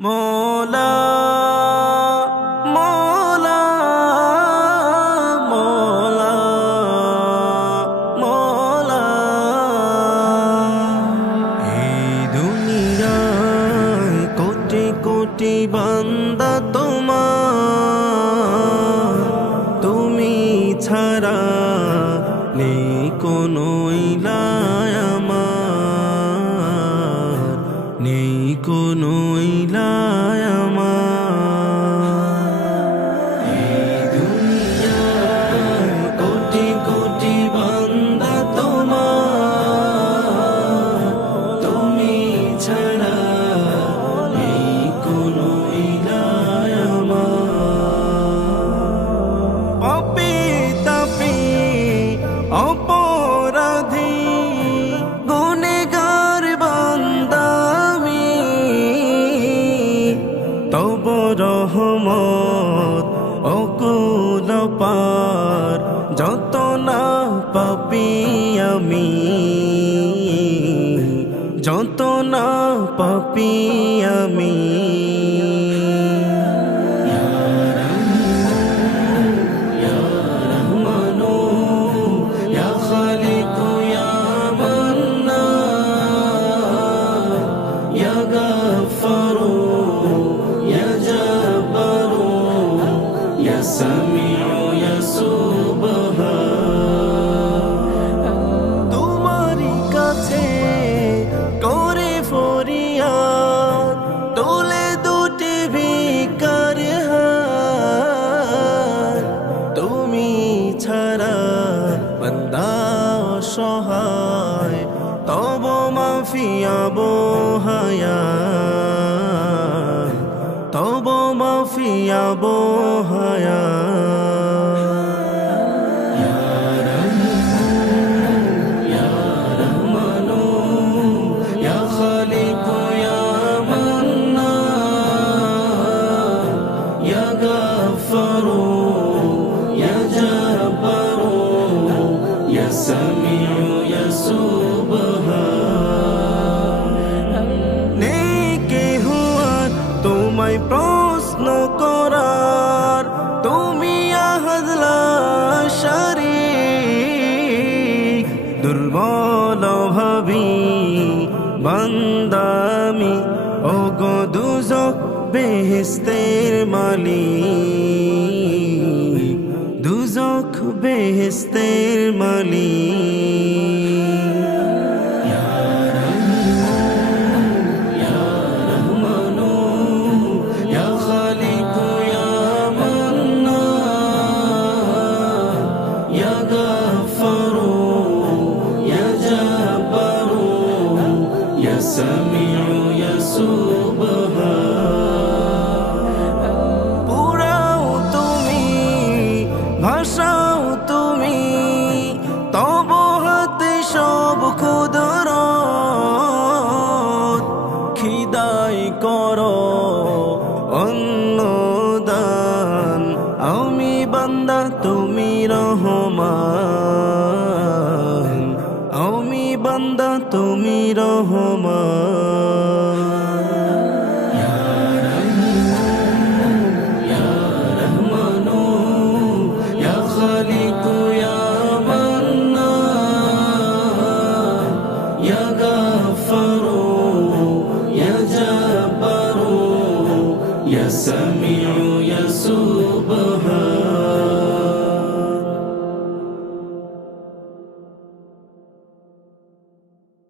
মওলা মওলা মওলা মওলা এই দুনিয়ায় কোটি কোটি বান্দা তোমার, তুমি ছাড়া নেই কোনো ইলাহ আমার, নেই কোনো ইলাহ আমার। এই দুনিয়ায় কোটি কোটি বান্দা তোমার, তুমি ছাড়া নেই কোনো ইলাহ আমার। পাপী তাপী অপরাধী গুনেগার বান্দা আমি, তব রহমত অকুল পার যত না পাপী আমি, যত না পাপী আমি। তোমারি কাছে করে ফরিয়াদ, তোলে দুটি ভিখার হাত, তুমি ছাড়া বান্দা অসহায়, তব মাফিয়া বহায়াত, তব মাফিয়া বহায়াত। নেই কেহ আর তোমায় প্রশ্ন করার, তুমি আহাদ লা শারীক, দুর্বল ভাবি বান্দা আমি, ওগো দুজক বেহেশতের মালিক, দুজক বেহেশতের মালিক। পুরাও তুমি, ভাষাও তুমি, তব হাতে সব কুদরত, খিদায় করো অন্নদান, আমি বান্দা তুমি রহমান, আমি বান্দা তুমি Rahman. Ya Sami'u ya Subhan